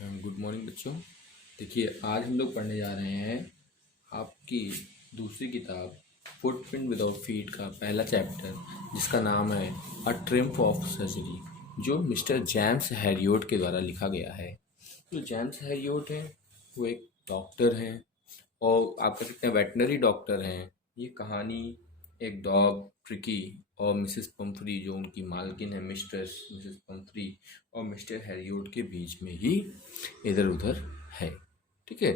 Good morning बच्चों। देखिए, आज हम लोग पढ़ने जा रहे हैं आपकी दूसरी किताब फुटप्रिंट विदाउट फीट का पहला चैप्टर, जिसका नाम है अ ट्रिम्फ ऑफ सर्जरी, जो मिस्टर जेम्स हैरियोट के द्वारा लिखा गया है। जो जेम्स हैरियोट है वो एक डॉक्टर हैं, और आप कह सकते हैं वेटनरी डॉक्टर हैं। ये कहानी एक डॉग ट्रिकी और मिसेस पंफ्री, जो उनकी मालकिन है मिस्ट्रेस मिसेस पंफ्री, और मिस्टर हैरियोट के बीच में ही इधर उधर है। ठीक है।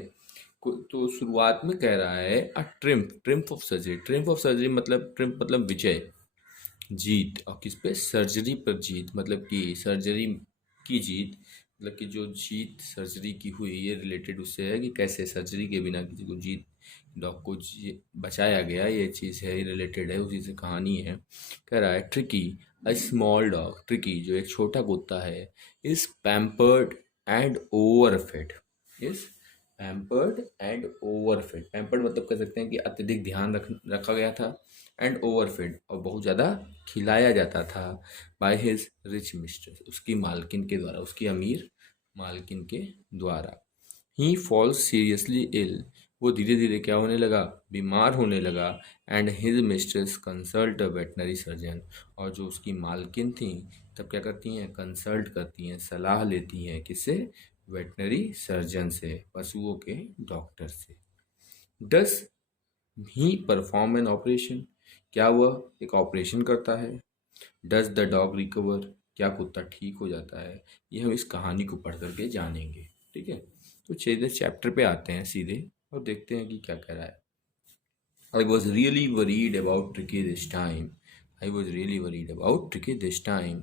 तो शुरुआत में कह रहा है a triumph of surgery. Triumph of surgery मतलब, ट्रिम्फ मतलब विजय, जीत। और किस पे? सर्जरी पर जीत, मतलब कि सर्जरी की जीत, मतलब कि जो जीत सर्जरी की हुई, ये रिलेटेड उससे है कि कैसे सर्जरी के बिना किसी को जीत, डॉग को बचाया गया, ये चीज़ है, रिलेटेड है, उसी से कहानी है। कह रहा है Tricki, a small dog, Tricki जो एक छोटा कुत्ता है, is pampered and overfed. Is pampered and overfed. Pampered मतलब कह सकते हैं कि अत्यधिक ध्यान रखा गया था, एंड ओवरफेड और बहुत ज़्यादा खिलाया जाता था, बाय हिज रिच मिस्ट्रेस, उसकी मालकिन के द्वारा, उसकी अमीर मालकिन के द्वारा। ही फॉल्स सीरियसली इल, वो धीरे धीरे क्या होने लगा? बीमार होने लगा। And his mistress consult a veterinary surgeon, और जो उसकी मालकिन थी तब क्या करती हैं? कंसल्ट करती हैं, सलाह लेती हैं, किससे? वेटनरी सर्जन से, पशुओं के डॉक्टर से। डस ही परफॉर्म एन ऑपरेशन, क्या वह एक ऑपरेशन करता है? डज द डॉग रिकवर, क्या कुत्ता ठीक हो जाता है? ये हम इस कहानी को पढ़ करके जानेंगे। ठीक है, तो सीधे चैप्टर पे आते हैं सीधे, और देखते हैं कि क्या कह रहा है। I was really worried about tricky this time. I was really worried about tricky this time,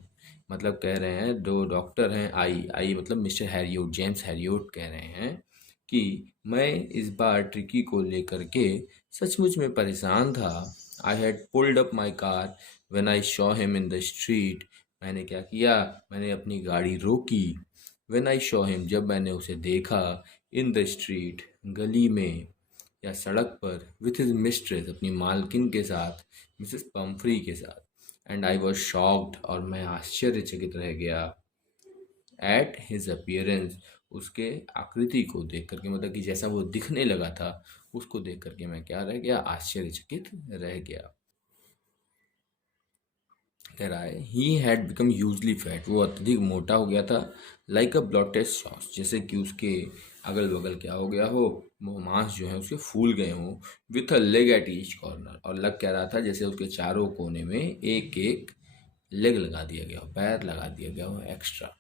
मतलब कह रहे हैं, दो डॉक्टर हैं, आई मतलब मिस्टर हैरियोट, जेम्स हैरियोट कह रहे हैं कि मैं इस बार ट्रिकी को लेकर के सचमुच में परेशान था। I had pulled up my car when I saw him in the street. मैंने क्या किया? मैंने अपनी गाड़ी रोकी। व्हेन आई सॉ हिम, जब मैंने उसे देखा, इन द स्ट्रीट, गली में या सड़क पर, विथ हिज मिस्ट्रेस, अपनी मालकिन के साथ, मिसेस पम्फ्री के साथ। एंड आई वॉज शॉक्ड, और मैं आश्चर्यचकित रह गया, एट हिज अपीयरेंस, उसके आकृति को देख करके, मतलब कि जैसा वो दिखने लगा था, उसको देख करके मैं क्या रह गया? आश्चर्यचकित रह गया। कह रहा है he had become hugely fat, वो अत्यधिक मोटा हो गया था। लाइक अ ब्लॉटेड सॉस, जैसे कि उसके अगल बगल क्या हो गया हो? वो मांस जो है उसके फूल गए हों। With a leg at each corner, और लग कह रहा था जैसे उसके चारों कोने में एक एक लेग लगा दिया गया हो, पैर लगा दिया गया हो एक्स्ट्रा।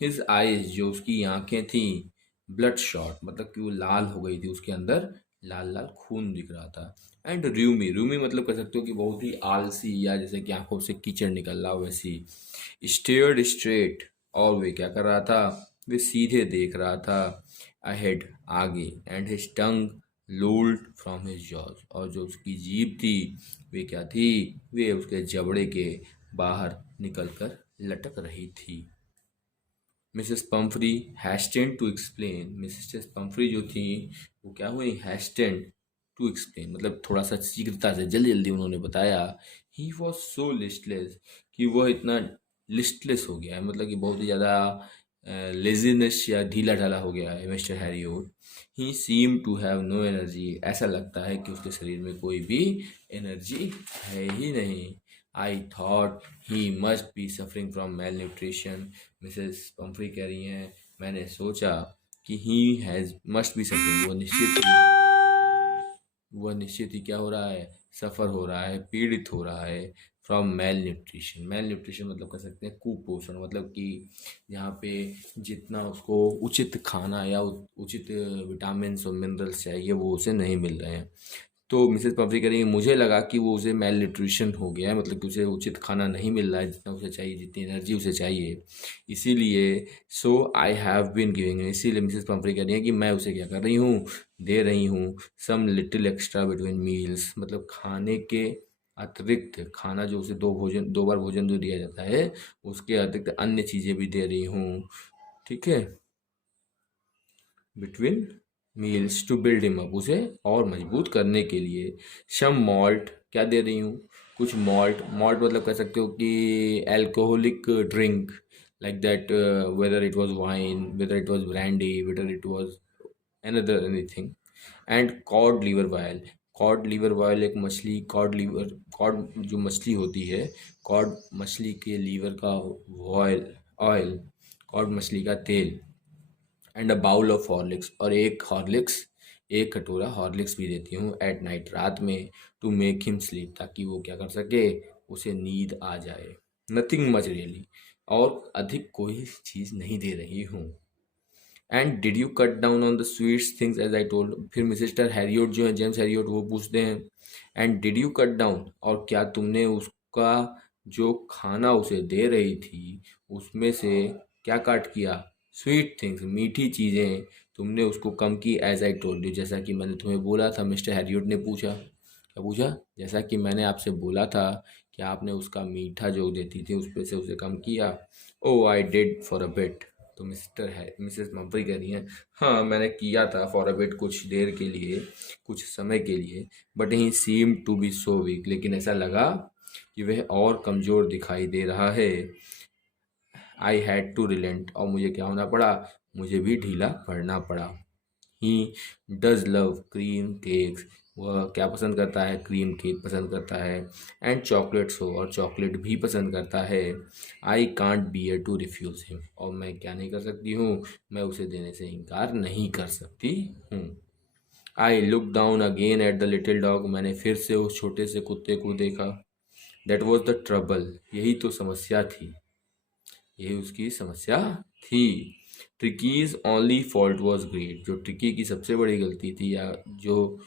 हिज आईज, जो उसकी आंखें थी, ब्लड शॉट, मतलब कि वो लाल हो गई थी, उसके अंदर लाल लाल खून दिख रहा था। एंड रूमी, रूमी मतलब कह सकते हो कि बहुत ही आलसी, या जैसे कि आंखों से कीचड़ निकल रहा हो वैसी। स्टेयर्ड स्ट्रेट, और वे क्या कर रहा था? वे सीधे देख रहा था, अहेड, आगे। And his tongue lolled from his jaws, और जो उसकी जीभ थी वे क्या थी? वे उसके जबड़े के बाहर निकल कर लटक रही थी। Mrs Pumphrey hastened to explain, Mrs Pumphrey जो थी वो क्या हुई? हैस्टेंड टू एक्सप्लेन, मतलब थोड़ा सा शीघ्रता से, जल्दी जल्दी उन्होंने बताया। ही वॉज सो लिस्टलेस, कि वह इतना लिस्टलेस हो गया है, मतलब कि बहुत ही ज़्यादा लेजीनेस या ढीला ढाला हो गया है Mr Herriot. He seem to have no energy, ऐसा लगता है कि उसके शरीर में कोई भी एनर्जी है ही नहीं। I thought he must be suffering from mail nutrition, Mrs Pomfrey कह रही हैं, मैंने सोचा कि he has must be suffering, वह निश्चित ही क्या हो रहा है? सफ़र हो रहा है, पीड़ित हो रहा है, from mail nutrition. Mail nutrition मतलब कह सकते हैं कुपोषण, मतलब कि यहाँ पे जितना उसको उचित खाना या उचित विटामिन और मिनरल्स चाहिए वो उसे नहीं मिल रहे हैं। तो मिसेस पम्फ्री कह रही है, मुझे लगा कि वो उसे मेल न्यूट्रिशन हो गया है, मतलब कि उसे उचित खाना नहीं मिल रहा है जितना उसे चाहिए, जितनी एनर्जी उसे चाहिए, इसीलिए सो आई हैव बीन गिविंग, इसीलिए मिसेस पम्फ्री कह रही है कि मैं उसे क्या कर रही हूँ? दे रही हूँ some little extra between meals, मतलब खाने के अतिरिक्त, खाना जो उसे दो बार भोजन जो दिया जाता है, उसके अतिरिक्त अन्य चीज़ें भी दे रही हूँ। ठीक है, between meals to build him up, उसे और मजबूत करने के लिए। शम मॉल्ट, क्या दे रही हूँ? कुछ मॉल्ट, मॉल्ट मतलब कह सकते हो कि alcoholic drink, like that, whether it was wine, whether it was brandy, whether it was another anything. And cod liver oil, cod liver oil एक मछली, कॉड लीवर, कॉड जो मछली होती है, कॉड मछली के लीवर का ऑयल, ऑयल, कॉड मछली का तेल, and a bowl of Horlicks, और एक हॉर्लिक्स, एक कटोरा हॉर्लिक्स भी देती हूँ एट नाइट, रात में, टू मेक हिम स्लीप, ताकि वो क्या कर सके, उसे नींद आ जाए। नथिंग मच रियली, और अधिक कोई चीज़ नहीं दे रही हूँ। And did you cut down on the sweets things as I told, फिर मिस्टर हैरियोट जो है, जेम्स हैरियोट, वो पूछते हैं and did you cut down, और क्या तुमने उसका जो खाना उसे दे रही थी उसमें से क्या काट किया, स्वीट थिंग्स, मीठी चीज़ें तुमने उसको कम की, एज आई टोल्ड यू, जैसा कि मैंने तुम्हें बोला था। मिस्टर हैरियोट ने पूछा, क्या पूछा, जैसा कि मैंने आपसे बोला था, कि आपने उसका मीठा जो देती थी उस पे से उसे कम किया। Oh I did for a bit, तो मिसेस मम्फरी कह रही हैं, हाँ मैंने किया था फॉर अ बिट, कुछ देर के लिए, कुछ समय के लिए, but he seem to be so weak, लेकिन ऐसा लगा कि वह और कमज़ोर दिखाई दे रहा है। आई हैड टू रिलेंट, और मुझे क्या होना पड़ा, मुझे भी ढीला पड़ना पड़ा। He does love cream cakes, वह क्या पसंद करता है, क्रीम केक पसंद करता है, एंड चॉकलेट्स हो, और चॉकलेट भी पसंद करता है। I can't bear to refuse him, और मैं क्या नहीं कर सकती हूँ, मैं उसे देने से इनकार नहीं कर सकती हूँ। I look down again at the little dog, मैंने फिर से उस छोटे से कुत्ते को देखा। दैट वॉज द ट्रबल, यही तो समस्या थी, यही उसकी समस्या थी। Tricki's only fault was greed, जो ट्रिकी की सबसे बड़ी गलती थी, या जो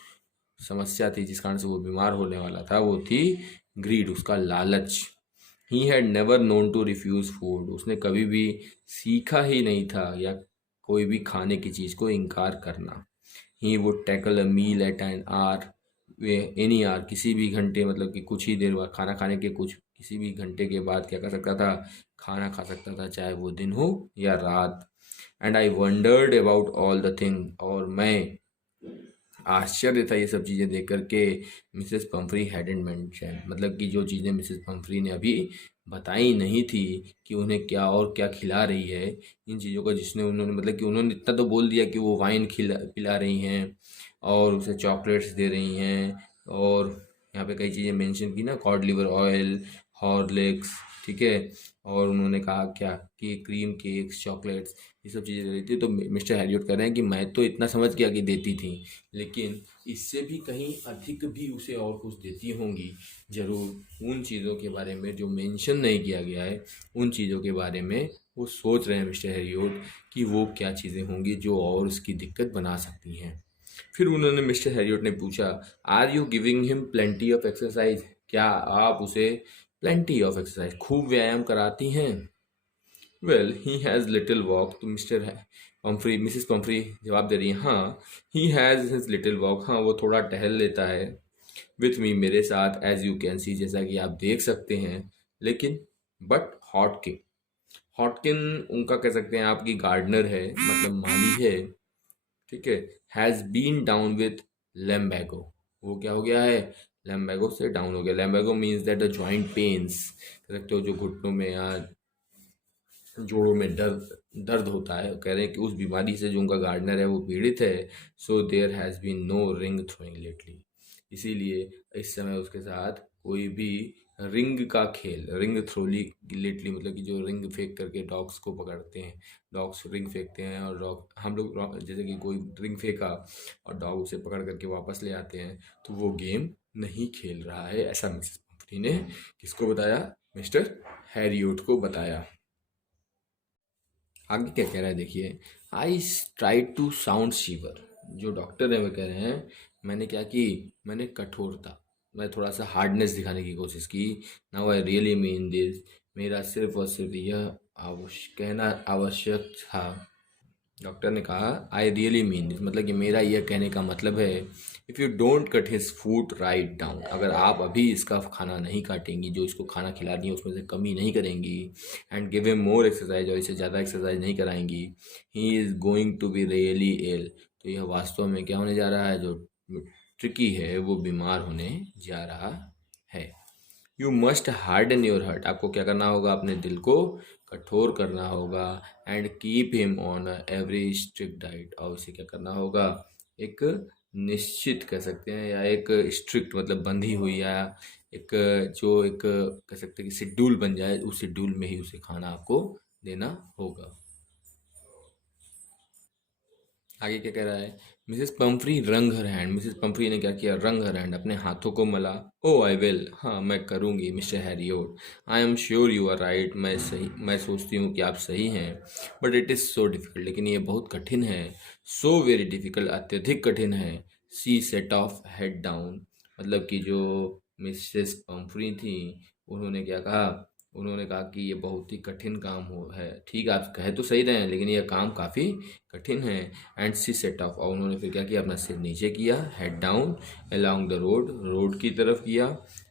समस्या थी जिस कारण से वो बीमार होने वाला था, वो थी ग्रीड, उसका लालच। He had never known to refuse food, उसने कभी भी सीखा ही नहीं था, या कोई भी खाने की चीज़ को इनकार करना। He would tackle a meal at an hour, way any hour, किसी भी घंटे, मतलब कि कुछ ही देर बाद, खाना खाने के कुछ किसी भी घंटे के बाद क्या कर सकता था, खाना खा सकता था, चाहे वो दिन हो या रात। And I wandered about all the thing, और मैं आश्चर्य था ये सब चीज़ें देख करके, मिसेस पम्फ्री हैडेंट मेंशन, मतलब कि जो चीज़ें मिसेस पम्फ्री ने अभी बताई नहीं थी, कि उन्हें क्या और क्या खिला रही है, इन चीज़ों का, जिसने उन्होंने, मतलब कि उन्होंने इतना तो बोल दिया कि वो वाइन खिला पिला रही हैं, और उसे चॉकलेट्स दे रही हैं, और यहाँ पे कई चीज़ें मेंशन की ना, कॉड लिवर ऑयल, हॉर्लिक्स, ठीक है, और उन्होंने कहा क्या, कि क्रीम केक्स, चॉकलेट्स, ये सब चीज़ें दे रही थी। तो मिस्टर हैरियट कह रहे हैं कि मैं तो इतना समझ गया कि देती थी, लेकिन इससे भी कहीं अधिक भी उसे और कुछ देती होंगी ज़रूर, उन चीज़ों के बारे में जो मेंशन नहीं किया गया है, उन चीज़ों के बारे में वो सोच रहे हैं मिस्टर हैरियट, कि वो क्या चीज़ें होंगी जो और उसकी दिक्कत बना सकती हैं। फिर उन्होंने, मिस्टर हैरियट ने पूछा, are you giving him plenty of exercise, क्या आप उसे प्लेंटी ऑफ एक्सरसाइज, खूब व्यायाम कराती हैं। Well he has little walk, तो मिस्टर पम्फ्री, मिसिस पम्फ्री जवाब दे रही हैं, हाँ he has his little walk, हाँ वो थोड़ा टहल लेता है, विथ मी, मेरे साथ, एज यू कैन सी, जैसा कि आप देख सकते हैं, लेकिन बट हॉटकिन, हॉटकिन उनका कह सकते हैं आपकी गार्डनर है, मतलब माली है, ठीक है, हैज़ बीन डाउन विथ लेम्बैगो, वो क्या हो गया है, लेम्बैगो से डाउन हो गया। Lumbago means that the joint pains, कह सकते हो जो घुटनों में या जोड़ों में दर्द दर्द होता है, कह रहे हैं कि उस बीमारी से जो उनका गार्डनर है वो पीड़ित है। So there has been no ring throwing lately, इसीलिए इस समय उसके साथ कोई भी रिंग का खेल, रिंग थ्रोली लेटली, मतलब कि जो रिंग फेंक करके डॉग्स को पकड़ते हैं, डॉग्स रिंग फेंकते हैं, और डॉग, हम लोग जैसे कि कोई रिंग फेंका और डॉग उसे पकड़ करके वापस ले आते हैं, तो वो गेम नहीं खेल रहा है, ऐसा मिसेस पंपनी ने किसको बताया, मिस्टर हैरियोट को बताया। आगे क्या कह रहा है देखिए, आई ट्राई टू साउंड शीवर, जो डॉक्टर है वो कह रहे हैं, मैंने क्या की, मैंने कठोरता, मैं थोड़ा सा हार्डनेस दिखाने की कोशिश की। Now I really mean this, मेरा सिर्फ और सिर्फ यह कहना आवश्यक था। डॉक्टर ने कहा, आई रियली मीन दिस, मतलब कि मेरा यह कहने का मतलब है, if you don't cut his food write down, अगर आप अभी इसका खाना नहीं काटेंगी, जो इसको खाना खिला रही है उसमें से कमी नहीं करेंगी, and give him more exercise, और इसे ज़्यादा एक्सरसाइज नहीं कराएंगी, he is going to be really ill, तो यह वास्तव में क्या होने जा रहा है, जो ट्रिकी है वो बीमार होने जा रहा है। You must harden your heart, आपको क्या करना होगा, अपने दिल को कठोर करना होगा and keep him on every strict diet, और उसे क्या करना होगा, एक निश्चित कह सकते हैं या एक स्ट्रिक्ट मतलब बंधी हुई या एक जो एक कह सकते हैं कि शेड्यूल बन जाए, उस शेड्यूल में ही उसे खाना आपको देना होगा। आगे क्या कह रहा है, मिसेस पंफ्री रंग हर हैंड, मिसेस पंफ्री ने क्या किया, रंग हर हैंड, अपने हाथों को मला। ओ आई विल, हाँ मैं करूँगी Mr Herriot, I am sure you are right, मैं सही, मैं सोचती हूँ कि आप सही हैं, but it is so difficult, लेकिन ये बहुत कठिन है, सो वेरी डिफ़िकल्ट, अत्यधिक कठिन है। सी सेट ऑफ हेड डाउन, मतलब कि जो मिसेस पंफ्री थी उन्होंने क्या कहा, उन्होंने कहा कि ये बहुत ही कठिन काम हो है, ठीक है आप कहे तो सही रहे हैं लेकिन ये काम काफ़ी कठिन है। एंड सी सेट ऑफ, और उन्होंने फिर क्या किया, अपना सिर नीचे किया, head down, along the road, road की तरफ किया,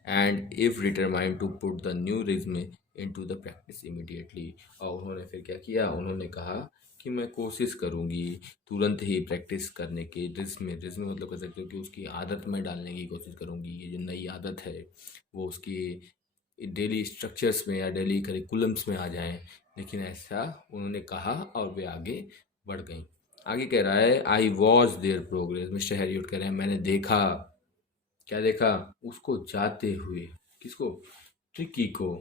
and if determined to put the new regime into the practice immediately, और उन्होंने फिर क्या किया, उन्होंने कहा कि मैं कोशिश करूँगी तुरंत ही प्रैक्टिस करने की, रिज्म मतलब कह सकते हो कि उसकी आदत में डालने की कोशिश करूँगी, ये जो नई आदत है वो उसकी डेली स्ट्रक्चर्स में या डेली करिकुलम्स में आ जाएं। लेकिन ऐसा उन्होंने कहा और वे आगे बढ़ गई। आगे कह रहा है I watch there progress, mister Harriet कह रहे हैं मैंने देखा, क्या देखा, उसको जाते हुए, किसको, ट्रिकी को,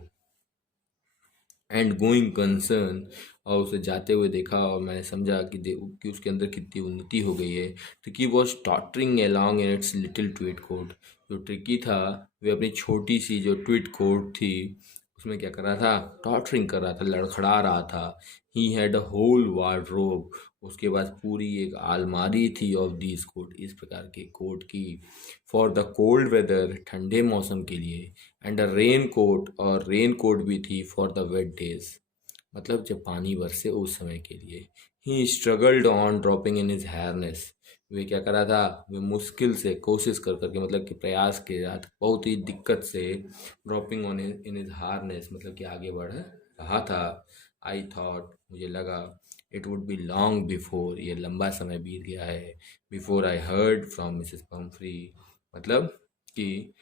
एंड गोइंग कंसर्न, और उसे जाते हुए देखा और मैंने समझा कि उसके अंदर कितनी उन्नति हो गई है। Tricki was tottering along in its little tweed coat, जो ट्रिकी था वे अपनी छोटी सी जो ट्वीट कोट थी उसमें क्या कर रहा था, टॉटरिंग कर रहा था, लड़खड़ा रहा था। He had a whole wardrobe, उसके पास पूरी एक अलमारी थी ऑफ दीज कोट, इस प्रकार के कोट की, फॉर द कोल्ड वेदर, ठंडे मौसम के लिए, एंड अ रेन कोट, और रेन कोट भी थी फॉर द वेट डेज, मतलब जब पानी बरसे उस समय के लिए। He struggled on dropping in his harness, वे क्या करा था, वे मुश्किल से कोशिश कर करके मतलब कि प्रयास के साथ बहुत ही दिक्कत से, dropping on in his harness मतलब कि आगे बढ़ रहा था। आई थॉट, मुझे लगा, it would be long before, ये लंबा समय बीत गया है, before I heard from Mrs Pomfrey, मतलब कि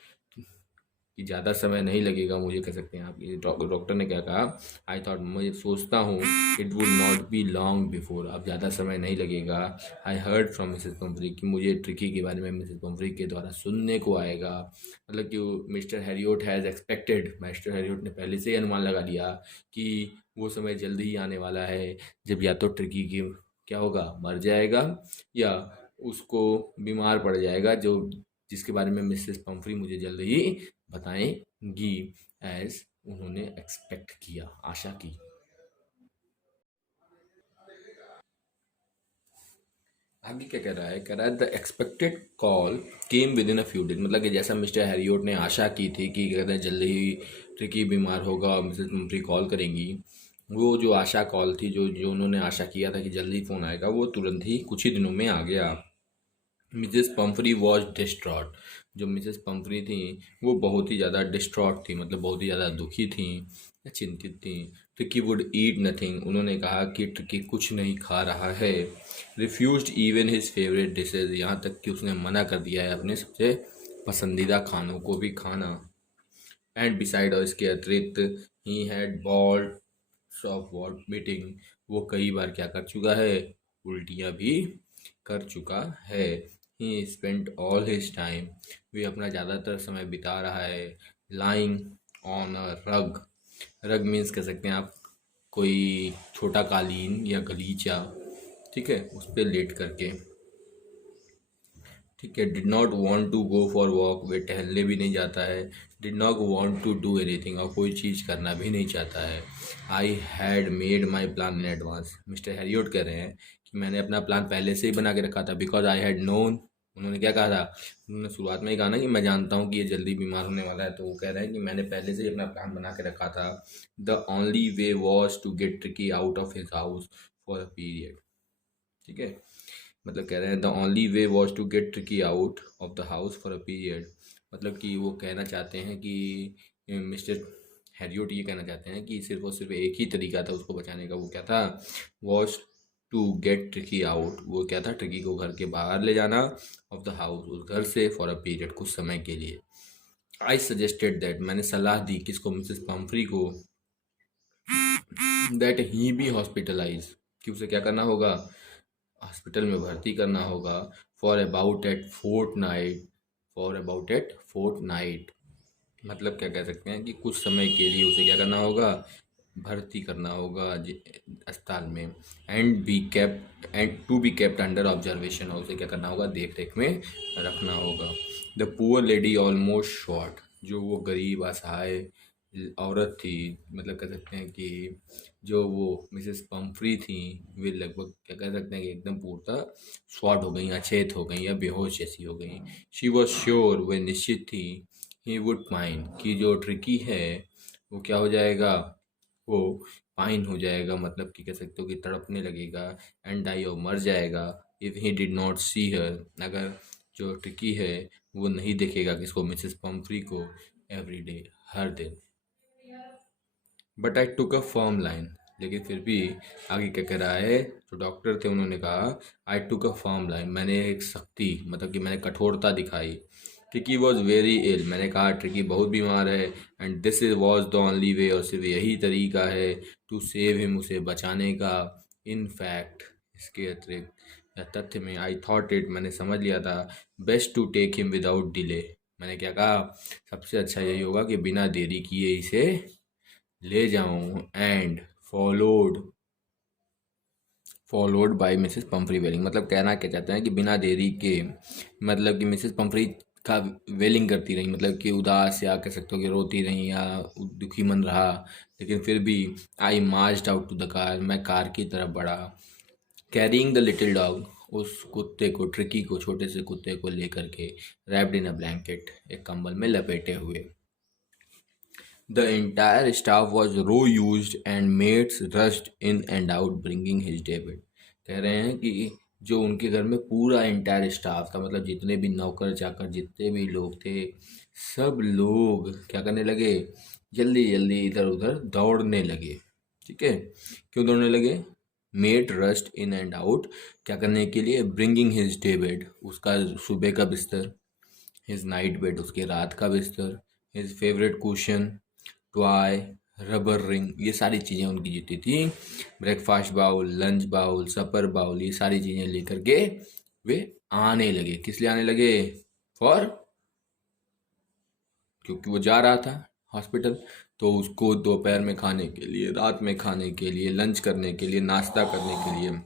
कि ज़्यादा समय नहीं लगेगा, मुझे कह सकते हैं आप, ये डॉक्टर ने क्या कहा, आई थॉट, मैं सोचता हूँ, it would not be long before, अब ज़्यादा समय नहीं लगेगा, I heard from Mrs Pomfrey, कि मुझे ट्रिकी के बारे में मिसेस पम्फ्री के द्वारा सुनने को आएगा, मतलब कि मिस्टर हैरियोट हैज़ एक्सपेक्टेड, मिस्टर हैरियोट ने पहले से ही अनुमान लगा लिया कि वो समय जल्दी ही आने वाला है जब या तो ट्रिकी की क्या होगा, मर जाएगा, या उसको बीमार पड़ जाएगा, जो जिसके बारे में मिसेस पम्फ्री मुझे जल्द ही बताएंगी, एज उन्होंने एक्सपेक्ट किया, आशा की। आगे क्या कह रहा है, कह रहा है the expected call came with in a few days, मतलब कि जैसा मिस्टर हैरियोट ने आशा की थी कि कहते हैं जल्दी ही ट्रिकी बीमार होगा और मिसेस पम्फ्री कॉल करेंगी, वो जो आशा कॉल थी, जो जो उन्होंने आशा किया था कि जल्दी फ़ोन आएगा, वो तुरंत ही कुछ ही दिनों में आ गया। मिसेस पम्फ्री वॉज डिस्ट्रॉट, जो मिसेस पम्फ्री थी वो बहुत ही ज़्यादा डिस्ट्रॉट थी, मतलब बहुत ही ज़्यादा दुखी थी या चिंतित थी। ट्रिकी वुड ईट नथिंग, उन्होंने कहा कि ट्रिकी कुछ नहीं खा रहा है। Refused even his favourite dishes, यहाँ तक कि उसने मना कर दिया है अपने सबसे पसंदीदा खानों को भी खाना। एंड बिसाइड, और इसके अतिरिक्त, he had balls of vomiting, वो कई बार क्या कर चुका है, उल्टियाँ भी कर चुका है। He spent all his time, वे अपना ज़्यादातर समय बिता रहा है, लाइंग ऑन अ रग, रग मीन्स कह सकते हैं आप कोई छोटा कालीन या गलीचा, ठीक है, उस पर लेट करके, ठीक है। Did not want to go for walk, वे टहलने भी नहीं जाता है। Did not want to do anything, और कोई चीज़ करना भी नहीं चाहता है। I had made my plan in advance, Mr Herriot कह रहे हैं कि मैंने अपना प्लान पहले से ही बना के रखा था, बिकॉज आई हैड नोन, उन्होंने क्या कहा था, उन्होंने शुरुआत में ही कहा ना कि मैं जानता हूँ कि ये जल्दी बीमार होने वाला है, तो वो कह रहे हैं कि मैंने पहले से ही अपना प्लान बना के रखा था। The only way was to get Tricki out of his house for a period, ठीक है, मतलब कह रहे हैं the only way was to get Tricki out of the house for a period, मतलब कि वो कहना चाहते हैं कि मिस्टर हैरियोट ये कहना चाहते हैं कि सिर्फ और सिर्फ एक ही तरीका था उसको बचाने का, वो क्या था, was to get Tricki out, वो क्या था, ट्रिकी को घर के बाहर ले जाना, ऑफ द हाउस, उस घर से, फॉर अ पीरियड, कुछ समय के लिए। आई सजेस्टेड दैट, मैंने सलाह दी, किसको, मिसेस पम्फ्री को, दैट ही बी हॉस्पिटलाइज, कि उसे क्या करना होगा, हॉस्पिटल में भर्ती करना होगा, for about eight fortnight, मतलब क्या कह सकते हैं कि कुछ समय के लिए उसे क्या करना होगा, भर्ती करना होगा अस्पताल में। And to be kept under observation, और उसे क्या करना होगा, देख रेख में रखना होगा। The poor lady almost short, जो वो गरीब असहाय औरत थी, मतलब कह सकते हैं कि जो वो मिसेस पम्फ्री थी, वे लगभग क्या कह सकते हैं कि एकदम पूर्णतः शॉर्ट हो गई, अचेत हो गई या बेहोश जैसी हो गई। शी वॉज श्योर, वे निश्चित थी, ही वुड माइंड, कि जो ट्रिकी है वो क्या हो जाएगा, वो पाइन हो जाएगा, मतलब कि कह सकते हो कि तड़पने लगेगा, एंड डाई, और मर जाएगा, इफ ही डिड नॉट सी हर, अगर जो ट्रिकी है वो नहीं देखेगा किसको, मिसेस पम्फ्री को, एवरी डे, हर दिन। But I took a firm line, लेकिन फिर भी आगे क्या कह रहा है, जो डॉक्टर थे उन्होंने कहा, आई टुक अ फर्म लाइन, मैंने एक सख्ती, मतलब कि मैंने कठोरता दिखाई। ट्रिकी वॉज वेरी इल, मैंने कहा ट्रिकी बहुत बीमार है, and this is was the only वे, और सिर्फ यही तरीका है टू सेव हिम, उसे बचाने का। इन फैक्ट, इसके अतिरिक्त या तथ्य में, आई थॉट इट, मैंने समझ लिया था, best to take him without delay, मैंने क्या कहा, सबसे अच्छा यही होगा कि बिना देरी किए इसे ले जाऊं। And followed followed by Mrs Pumphrey wailing, मतलब कहना क्या चाहते हैं कि बिना देरी के, मतलब कि मिसेस पम्फ्री का वेलिंग करती रही, मतलब कि उदास, या कह सकते हो कि रोती रही या दुखी मन रहा, लेकिन फिर भी I marched out to the car, मैं कार की तरफ बढ़ा, कैरिंग द लिटिल डॉग, उस कुत्ते को, ट्रिकी को, छोटे से कुत्ते को लेकर के, रैप्ड इन अ ब्लैंकेट, एक कंबल में लपेटे हुए। The entire staff was row used and maids rushed in and out bringing his David। कह रहे हैं कि जो उनके घर में पूरा इंटायर स्टाफ था, मतलब जितने भी नौकर चाकर जितने भी लोग थे, सब लोग क्या करने लगे, जल्दी जल्दी इधर उधर दौड़ने लगे। ठीक है, क्यों दौड़ने लगे, made rust in and out, क्या करने के लिए, ब्रिंगिंग हिज डे बेड, उसका सुबह का बिस्तर, हिज नाइट बेड, उसके रात का बिस्तर, his favourite cushion, toy, rubber ring, ये सारी चीज़ें उनकी जितनी थी, ब्रेकफास्ट बाउल, लंच बाउल, सपर बाउल, ये सारी चीज़ें लेकर के वे आने लगे। किस लिए आने लगे, फॉर, क्योंकि वो जा रहा था हॉस्पिटल, तो उसको दोपहर में खाने के लिए, रात में खाने के लिए, लंच करने के लिए, नाश्ता करने के लिए,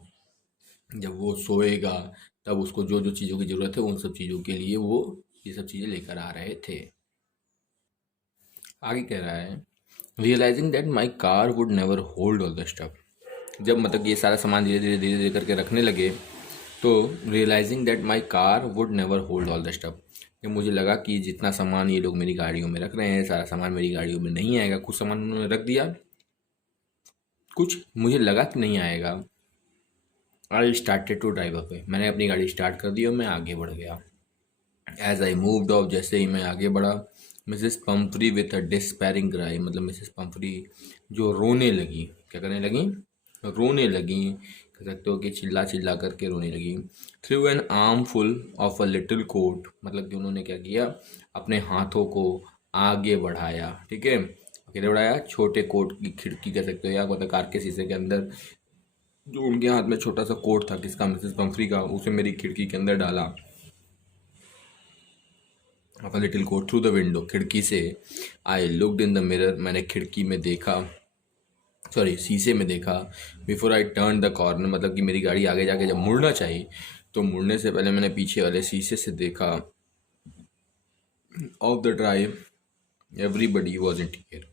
जब वो सोएगा तब उसको जो जो चीज़ों की ज़रूरत है उन सब चीज़ों के लिए वो ये सब चीज़ें लेकर आ रहे थे। आगे कह रहा है, realising that my car would never hold all the stuff, जब मतलब ये सारा सामान धीरे धीरे धीरे धीरे करके रखने लगे, तो realising that my car would never hold all the stuff, जब मुझे लगा कि जितना सामान ये लोग मेरी गाड़ियों में रख रहे हैं, सारा सामान मेरी गाड़ियों में नहीं आएगा, कुछ सामान उन्होंने रख दिया, कुछ मुझे लगा कि नहीं आएगा। I started to drive away, मैंने अपनी गाड़ी स्टार्ट कर दी और मैं आगे बढ़ गया। एज आई मूव्ड ऑफ, जैसे ही मैं आगे बढ़ा, Mrs Pumphrey with a despairing cry, मतलब मिसेस पम्फ्री जो रोने लगी, क्या करने लगी, रोने लगी, कह सकते हो कि चिल्ला चिल्ला करके रोने लगी। Through an armful of a little coat, मतलब कि उन्होंने क्या किया, अपने हाथों को आगे बढ़ाया। ठीक है, किधर बढ़ाया, छोटे कोट की खिड़की कह सकते हो, या मतलब कार के शीशे के अंदर जो उनके हाथ में छोटा सा कोट था, किसका, मिसेस पम्फ्री का, उसे मेरी खिड़की के अंदर डाला। Of a little coat through the window, खिड़की से। I looked in the mirror, मैंने खिड़की में देखा, सॉरी शीशे में देखा। Before I turn the corner, मतलब कि मेरी गाड़ी आगे जाके जब मुड़ना चाहिए, तो मुड़ने से पहले मैंने पीछे वाले शीशे से देखा। Of the drive everybody was in tear,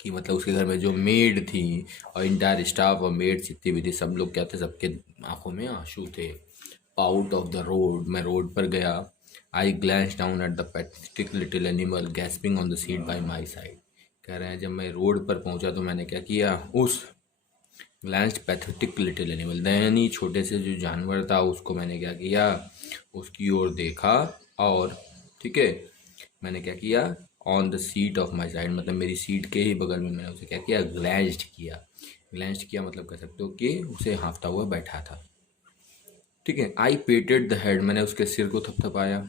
कि मतलब उसके घर में जो मेड थी और इंटायर स्टाफ और मेड जितनी भी थी, सब लोग क्या थे, सबके आंखों में आंसू थे। आउट ऑफ द रोड, मैं रोड पर गया। I glance down at the pathetic little animal gasping on the seat by my side, कह रहे हैं जब मैं रोड पर पहुंचा तो मैंने क्या किया, उस ग्लैंस्ड पैथेटिक लिटिल एनिमल, दयनीय छोटे से जो जानवर था उसको मैंने क्या किया, उसकी ओर देखा, और ठीक है, मैंने क्या किया, on the seat of my side, मतलब मेरी सीट के ही बगल में मैंने उसे क्या किया, ग्लैंस्ड किया। ग्लैंस्ड किया मतलब कह सकते हो कि उसे हाँफता हुआ बैठा था। ठीक है, आई पेटेड द हेड, मैंने उसके सिर को थपथपाया।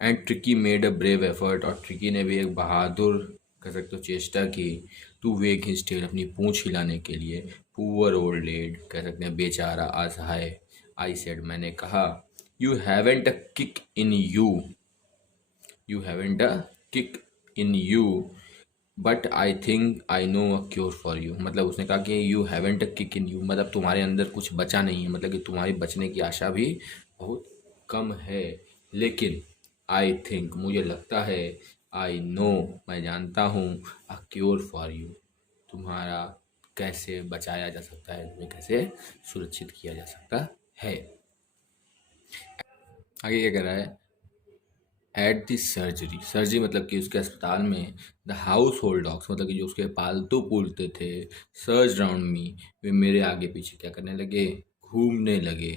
And Tricki made a brave effort, और ट्रिकी ने भी एक बहादुर कह सकते हो चेष्टा की, टू वेग हिज टेल, अपनी पूंछ हिलाने के लिए। पुअर ओल्ड लेड, कह सकते हैं बेचारा असहाय। आई सेड, मैंने कहा। You haven't a kick in you, you haven't a kick in you, but I think I know a cure for you. मतलब उसने कहा कि you haven't a kick in you, मतलब तुम्हारे अंदर कुछ बचा नहीं है, मतलब कि तुम्हारी बचने की आशा भी बहुत कम है। लेकिन आई थिंक, मुझे लगता है, आई नो, मैं जानता हूँ, अ क्योर फॉर यू, तुम्हारा कैसे बचाया जा सकता है, तुम्हें कैसे सुरक्षित किया जा सकता है। आगे क्या कह रहा है? एट द सर्जरी, सर्जरी मतलब कि उसके अस्पताल में, द हाउस होल्ड डॉग्स मतलब कि जो उसके पालतू पुलते थे, सर्च राउंड मी, वे मेरे आगे पीछे क्या करने लगे? घूमने लगे।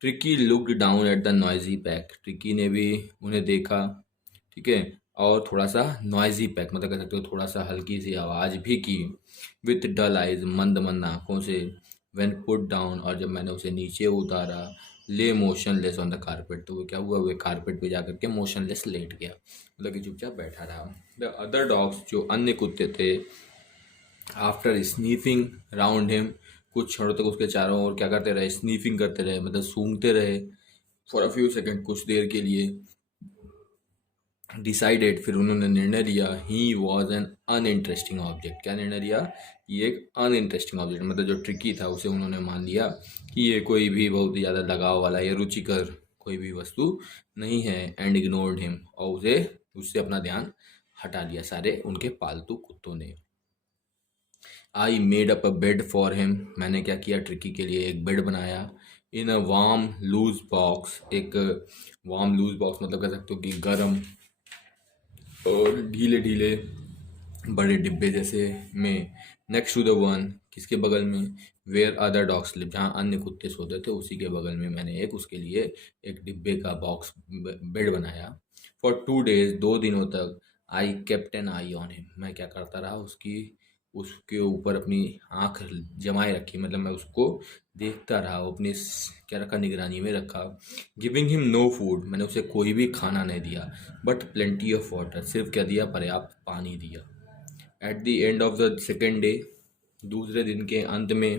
Tricky looked down at the noisy pack, tricky ने भी उन्हें देखा, ठीक है, और थोड़ा सा नॉइजी पैक मतलब कह सकते हो थोड़ा सा हल्की सी आवाज़ भी की। विथ डल आइज, मंद मंद आंखों से। व्हेन पुट डाउन, और जब मैंने उसे नीचे उतारा। ले मोशनलेस ऑन द कारपेट, तो वो क्या हुआ, वो कारपेट पे जा करके मोशनलेस लेट गया, मतलब कि चुपचाप बैठा रहा। द अदर डॉग्स, जो अन्य कुत्ते थे, आफ्टर स्नीफिंग राउंड हिम, कुछ क्षणों तक उसके चारों ओर क्या करते रहे? स्नीफिंग करते रहे, मतलब सूंघते रहे। फॉर अ फ्यू सेकेंड, कुछ देर के लिए। डिसाइडेड, फिर उन्होंने निर्णय लिया। He was an uninteresting object, क्या निर्णय लिया? ये एक अनइंटरेस्टिंग ऑब्जेक्ट, मतलब जो ट्रिकी था उसे उन्होंने मान लिया कि ये कोई भी बहुत ही ज़्यादा लगाव वाला या रुचिकर कोई भी वस्तु नहीं है। एंड इग्नोर्ड हिम, और उसे उससे अपना ध्यान हटा लिया सारे उनके पालतू कुत्तों ने। I made up a bed for him, मैंने क्या किया? ट्रिकी के लिए एक बेड बनाया। इन अ वार्म लूज बॉक्स, एक वार्म लूज बॉक्स मतलब कह सकते हो कि गर्म और ढीले ढीले बड़े डिब्बे जैसे में। नेक्स्ट टू द वन, किसके बगल में? वेयर अदर डॉग्स लिव, जहाँ अन्य कुत्ते सोते थे उसी के बगल में मैंने एक उसके लिए एक डिब्बे का बॉक्स बेड बनाया। फॉर 2 डेज, 2 दिनों तक। I kept an eye on him, मैं क्या करता रहा? उसके ऊपर अपनी आंख जमाए रखी, मतलब मैं उसको देखता रहा, वो अपनी क्या रखा? निगरानी में रखा। गिविंग हिम नो फूड, मैंने उसे कोई भी खाना नहीं दिया। बट प्लेंटी ऑफ वाटर, सिर्फ क्या दिया? पर्याप्त पानी दिया। At the end of the second day, दूसरे दिन के अंत में।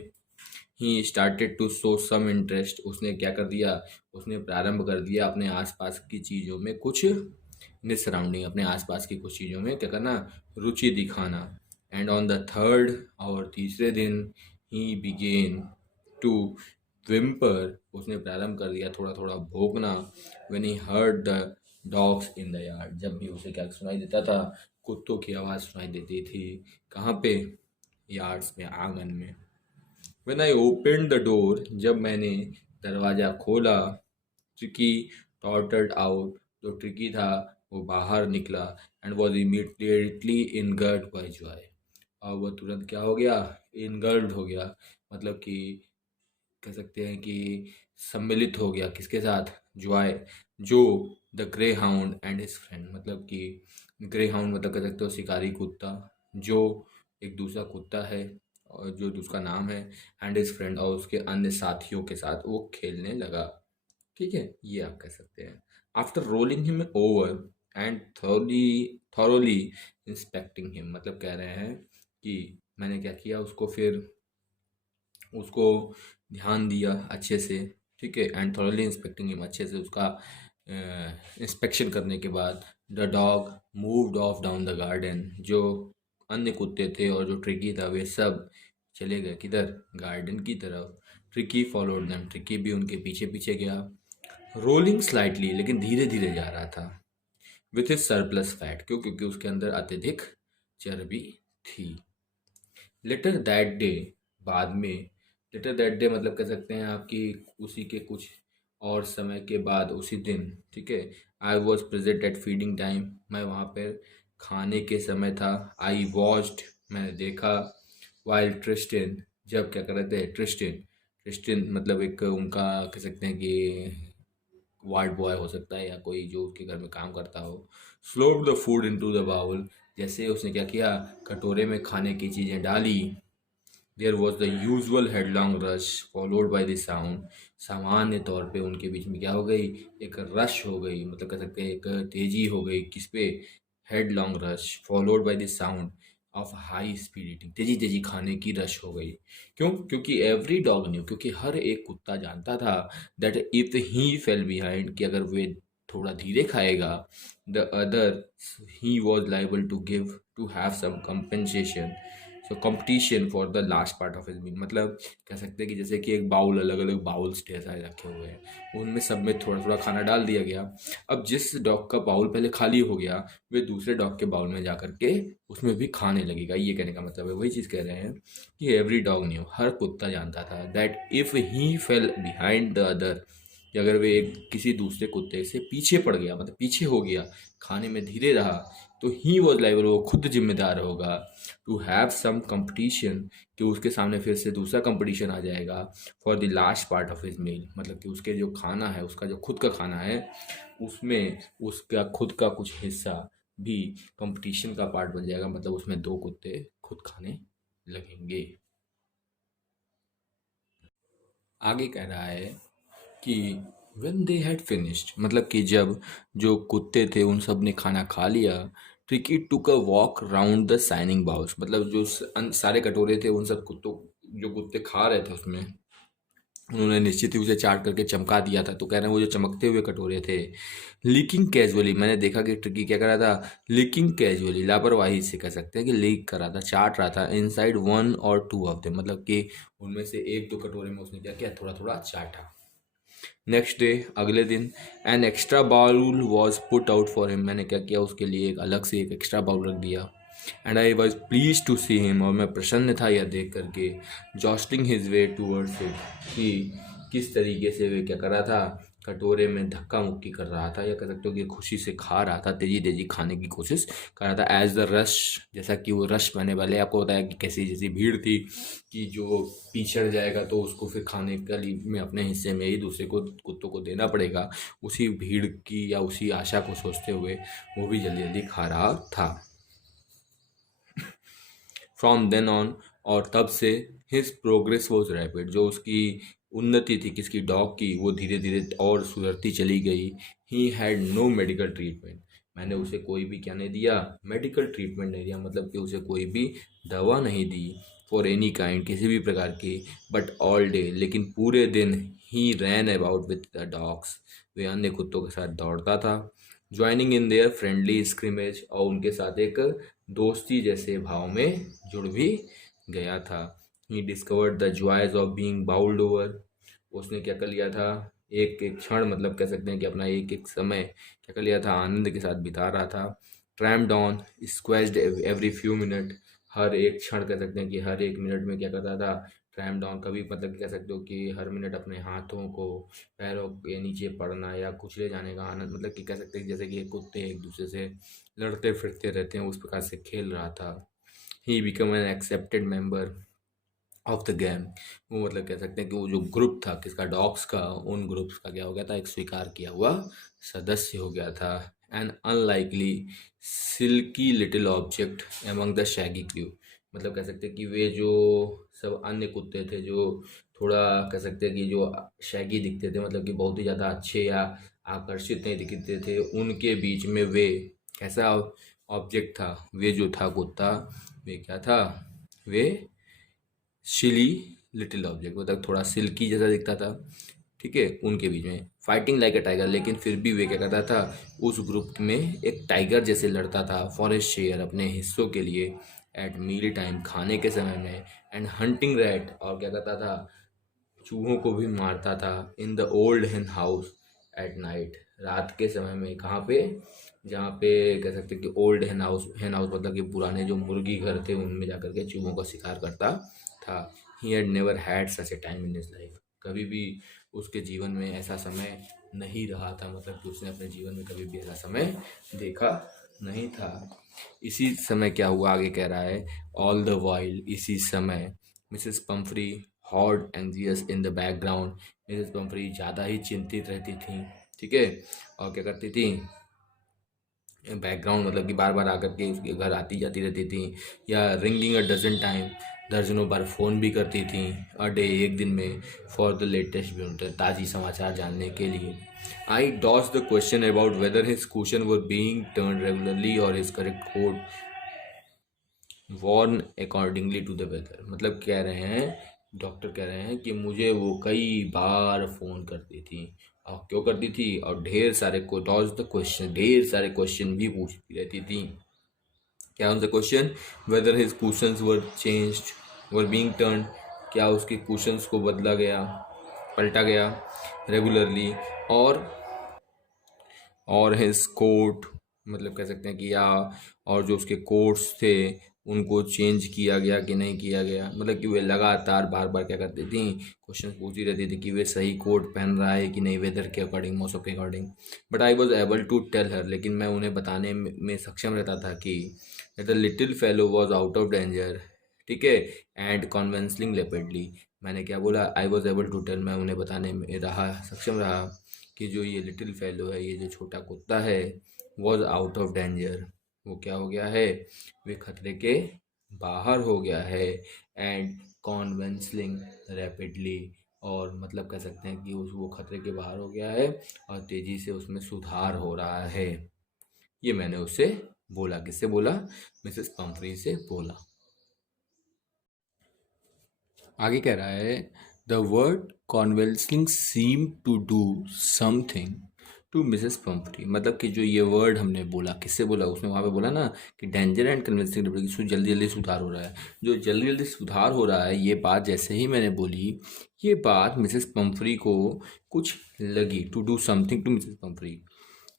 He started to show some interest, उसने क्या कर दिया? उसने प्रारंभ कर दिया अपने आसपास की चीज़ों में कुछ, इन सराउंडिंग, अपने आसपास की कुछ चीज़ों में क्या करना? रुचि दिखाना। एंड ऑन द थर्ड, और तीसरे दिन, ही बिगेन टू विम्पर, उसने प्रारंभ कर दिया थोड़ा थोड़ा भौंकना। When he heard the dogs in the yard, जब भी उसे क्या सुनाई देता था? कुत्तों की आवाज़ सुनाई देती थी। कहाँ पे? यार्ड्स में, आंगन में। When I open the door, जब मैंने दरवाज़ा खोला। ट्रिकी टॉटर्ड आउट, जो ट्रिकी था वो बाहर निकला। And was immediately engulfed by joy, और वह तुरंत क्या हो गया? इनगल्ड हो गया, मतलब कि कह सकते हैं कि सम्मिलित हो गया, किसके साथ? जॉय, जो the grey hound and his friend, मतलब कि ग्रे हाउंड मतलब कह सकते हो शिकारी कुत्ता, जो एक दूसरा कुत्ता है और जो उसका नाम है, एंड हिज फ्रेंड, और उसके अन्य साथियों के साथ वो खेलने लगा। ठीक है, ये आप कह सकते हैं। After rolling him over and thoroughly inspecting him, मतलब कह रहे हैं कि मैंने क्या किया? उसको फिर उसको ध्यान दिया अच्छे से, ठीक है। एंड थॉरली इंस्पेक्टिंग हिम, अच्छे से उसका इंस्पेक्शन करने के बाद। The dog moved of down the garden, जो अन्य कुत्ते थे और जो ट्रिकी था वे सब चले गए किधर? गार्डन की तरफ। ट्रिकी फॉलोड देम, ट्रिकी भी उनके पीछे पीछे गया। रोलिंग स्लाइटली, लेकिन धीरे धीरे जा रहा था। विथ हिज सरप्लस फैट, क्यों? क्योंकि उसके अंदर अत्यधिक चर्बी थी। लेटर दैट डे, बाद में। लेटर दैट डे मतलब कह सकते हैं आपकी उसी के कुछ और समय के बाद, उसी दिन, ठीक है। I was present at feeding time, मैं वहाँ पर खाने के समय था। आई वॉच्ड, मैंने देखा। वाइल ट्रिस्टिन, जब क्या कर रहे थे? ट्रिस्टिन, ट्रिस्टिन मतलब एक उनका कह सकते हैं कि वार्ड बॉय हो सकता है या कोई जो उसके घर में काम करता हो। Slop the food into the bowl, जैसे उसने क्या किया? कटोरे में खाने की चीज़ें डाली। There was the usual headlong rush followed by the sound, सामान्य तौर पे उनके बीच में क्या हो गई? एक रश हो गई, मतलब कह सकते हैं एक तेजी हो गई, किस पे? Headlong rush followed by the sound, of high speed eating, तेजी तेजी खाने की रश हो गई। क्यों? क्योंकि एवरी डॉग न्यू, क्योंकि हर एक कुत्ता जानता था that if he fell behind, कि अगर वे थोड़ा धीरे खाएगा, the other he was liable to give to have some compensation, so competition for the last part of his meal. मतलब कह सकते हैं कि जैसे कि एक बाउल, अलग अलग बाउल्स ढेर सारे रखे हुए हैं, उनमें सब में थोड़ा थोड़ा खाना डाल दिया गया। अब जिस डॉग का बाउल पहले खाली हो गया, वे दूसरे डॉग के बाउल में जा करके उसमें भी खाने लगेगा। ये कहने का मतलब है, वही चीज़ कह रहे हैं कि एवरी डॉग न्यू, हर कुत्ता जानता था that if he fell behind the other, कि अगर वे किसी दूसरे कुत्ते से पीछे पड़ गया, मतलब पीछे हो गया, खाने में धीरे रहा, तो ही वॉज लाइबल, वो खुद जिम्मेदार होगा टू हैव सम कंपटीशन, कि उसके सामने फिर से दूसरा कंपटीशन आ जाएगा for the last part of his meal, मतलब कि उसके जो खाना है, उसका जो खुद का खाना है, उसमें उसका खुद का कुछ हिस्सा भी कंपटीशन का पार्ट बन जाएगा। मतलब उसमें दो कुत्ते खुद खाने लगेंगे। आगे कह रहा है कि when they had finished, मतलब कि जब जो कुत्ते थे उन सब ने खाना खा लिया, tricky took a walk round the shining bowls, मतलब जो सारे कटोरे थे, उन सब कुत्तों, जो कुत्ते खा रहे थे उसमें, उन्होंने निश्चित ही उसे चाट करके चमका दिया था। तो कह रहे हैं वो जो चमकते हुए कटोरे थे, लीकिंग कैजुअली, मैंने देखा कि ट्रिकी क्या कर रहा था, लीकिंग कैजुअली, लापरवाही से कह सकते हैं कि लीक कर रहा था, चाट रहा था, इनसाइड वन और टू ऑफ देम, मतलब कि उनमें से एक दो कटोरे में उसने क्या किया, थोड़ा थोड़ा चाटा। नेक्स्ट डे, अगले दिन, an extra bowl was put out for him, मैंने क्या किया, उसके लिए एक अलग से एक एक्स्ट्रा बाउल रख दिया। And I was pleased to see him, और मैं प्रसन्न था यह देख करके, jostling his way towards it, कि किस तरीके से वे क्या कर रहा था, कटोरे में धक्का मुक्की कर रहा था, या कह सकते हो कि खुशी से खा रहा था, तेजी तेजी खाने की कोशिश कर रहा था। एज द रश, जैसा कि वो रश बने वाले, आपको बताया कि कैसी जैसी भीड़ थी कि जो पिछड़ जाएगा तो उसको फिर खाने का में अपने हिस्से में ही दूसरे को, कुत्तों को देना पड़ेगा, उसी भीड़ की या उसी आशा को सोचते हुए वो भी जल्दी जल्दी खा रहा था। फ्रॉम देन ऑन, और तब से हिज प्रोग्रेस वॉज रैपिड, जो उसकी उन्नति थी किसकी, डॉग की, वो धीरे धीरे और सुधरती चली गई। He had no medical treatment, मैंने उसे कोई भी क्या नहीं दिया, मेडिकल ट्रीटमेंट नहीं दिया, मतलब कि उसे कोई भी दवा नहीं दी, फॉर एनी काइंड, किसी भी प्रकार की, बट ऑल डे, लेकिन पूरे दिन, ही रैन अबाउट विद द डॉग्स, वे अन्य कुत्तों के साथ दौड़ता था, joining in their friendly scrimmage, और उनके साथ एक दोस्ती जैसे भाव में जुड़ भी गया था। He discovered the joys of being bowled over, उसने क्या कर लिया था, एक एक क्षण, मतलब कह सकते हैं कि अपना एक एक समय क्या कर लिया था, आनंद के साथ बिता रहा था। ट्रैम्प्ड ऑन, स्क्वेज्ड एवरी फ्यू मिनट, हर एक क्षण कह सकते हैं कि हर एक मिनट में क्या करता था, ट्रैम डाउन, कभी मतलब कह सकते हो कि हर मिनट अपने हाथों को पैरों के नीचे पड़ना या कुचले जाने का आनंद, मतलब कि कह सकते हैं जैसे कि कुत्ते एक दूसरे से लड़ते फिरते रहते हैं, उस प्रकार से खेल रहा था। He become an accepted member of the gang, वो मतलब कह सकते हैं कि वो जो ग्रुप था किसका, डॉग्स का, उन ग्रुप्स का क्या हो गया था, एक स्वीकार किया हुआ सदस्य हो गया था। An unlikely silky little object among the shaggy crew, मतलब कह सकते हैं कि वे जो सब अन्य कुत्ते थे जो थोड़ा कह सकते हैं कि जो शैगी दिखते थे, मतलब कि बहुत ही ज़्यादा अच्छे या आकर्षित नहीं दिखते थे, उनके बीच में वे कैसा ऑब्जेक्ट था, वे जो था कुत्ता, वे क्या था, वे शिली लिटिल ऑब्जेक्ट, मतलब थोड़ा सिल्की जैसा दिखता था, ठीक है, उनके बीच में फाइटिंग लाइक अ टाइगर, लेकिन फिर भी वे क्या करता था, उस ग्रुप में एक टाइगर जैसे लड़ता था फॉर ए शेयर, अपने हिस्सों के लिए, एट मील टाइम, खाने के समय में, एंड हंटिंग रैट, और क्या करता था, चूहों को भी मारता था, इन द ओल्ड हेन हाउस एट नाइट, रात के समय में, कहाँ पे, जहाँ पे कह सकते हैं कि ओल्ड हेन हाउस मतलब कि पुराने जो मुर्गी घर थे, उनमें जाकर के चूहों का शिकार करता था। He had never had such A time in his life, कभी भी उसके जीवन में ऐसा समय नहीं रहा था, मतलब कि उसने अपने जीवन में कभी भी ऐसा समय देखा नहीं था। इसी समय क्या हुआ, आगे कह रहा है, ऑल द वाइल, इसी समय, Mrs Pumphrey hot anxious in the background, Mrs Pumphrey ज़्यादा ही चिंतित रहती थी, ठीक है, और क्या करती थी, बैकग्राउंड मतलब कि बार बार आकर के उसके घर आती जाती रहती थी, या रिंगिंग अ डजन टाइम, दर्जनों बार फ़ोन भी करती थी, अ डे, एक दिन में, फॉर द लेटेस्ट बुलेटिन, ताज़ी समाचार जानने के लिए। I dodge the question about whether his question were being turn regularly और his correct code worn accordingly to the weather, मतलब कह रहे हैं, डॉक्टर कह रहे हैं कि मुझे वो कई बार फ़ोन करती थी। और क्यों करती थी, और ढेर सारे क्वेश्चन, ढेर सारे क्वेश्चन भी पूछती रहती थी। क्या उनसे question, weather his questions were changed, were being turn, क्या उसके क्वेश्चंस को बदला गया, पलटा गया रेगुलरली, और हिज कोट, मतलब कह सकते हैं कि या, और जो उसके कोट्स थे उनको चेंज किया गया कि नहीं किया गया, मतलब कि वे लगातार बार बार क्या करती थी, क्वेश्चन पूछती रहती थी कि वे सही कोट पहन रहा है कि नहीं, वेदर के अकॉर्डिंग, मौसम के according. But I was able to tell her, लेकिन मैं उन्हें बताने में सक्षम रहता था कि the little fellow was out of danger, ठीक है, एंड कॉन्वेंसिंग रेपिडली। मैंने क्या बोला, I was able to tell, मैं उन्हें बताने में रहा, सक्षम रहा कि जो ये लिटिल फेलो है, ये जो छोटा कुत्ता है, वॉज आउट ऑफ डेंजर, वो क्या हो गया है, वे खतरे के बाहर हो गया है, एंड कॉन्वेंसिंग रैपिडली, और मतलब कह सकते हैं कि वो खतरे के बाहर हो गया है और तेज़ी से उसमें सुधार हो रहा है। ये मैंने उससे बोला, किससे बोला, मिसेस पंफ्री से बोला। आगे कह रहा है, the word convalescing seem to do something to Mrs Pumphrey, मतलब कि जो ये वर्ड हमने बोला, किससे बोला, उसने वहाँ पे बोला ना कि डेंजर एंड कन्विंसिंग, जल्दी जल्दी सुधार हो रहा है, जो जल्दी जल्दी सुधार हो रहा है, ये बात जैसे ही मैंने बोली, ये बात मिसेस पंफ्री को कुछ लगी, to do something to Mrs Pumphrey.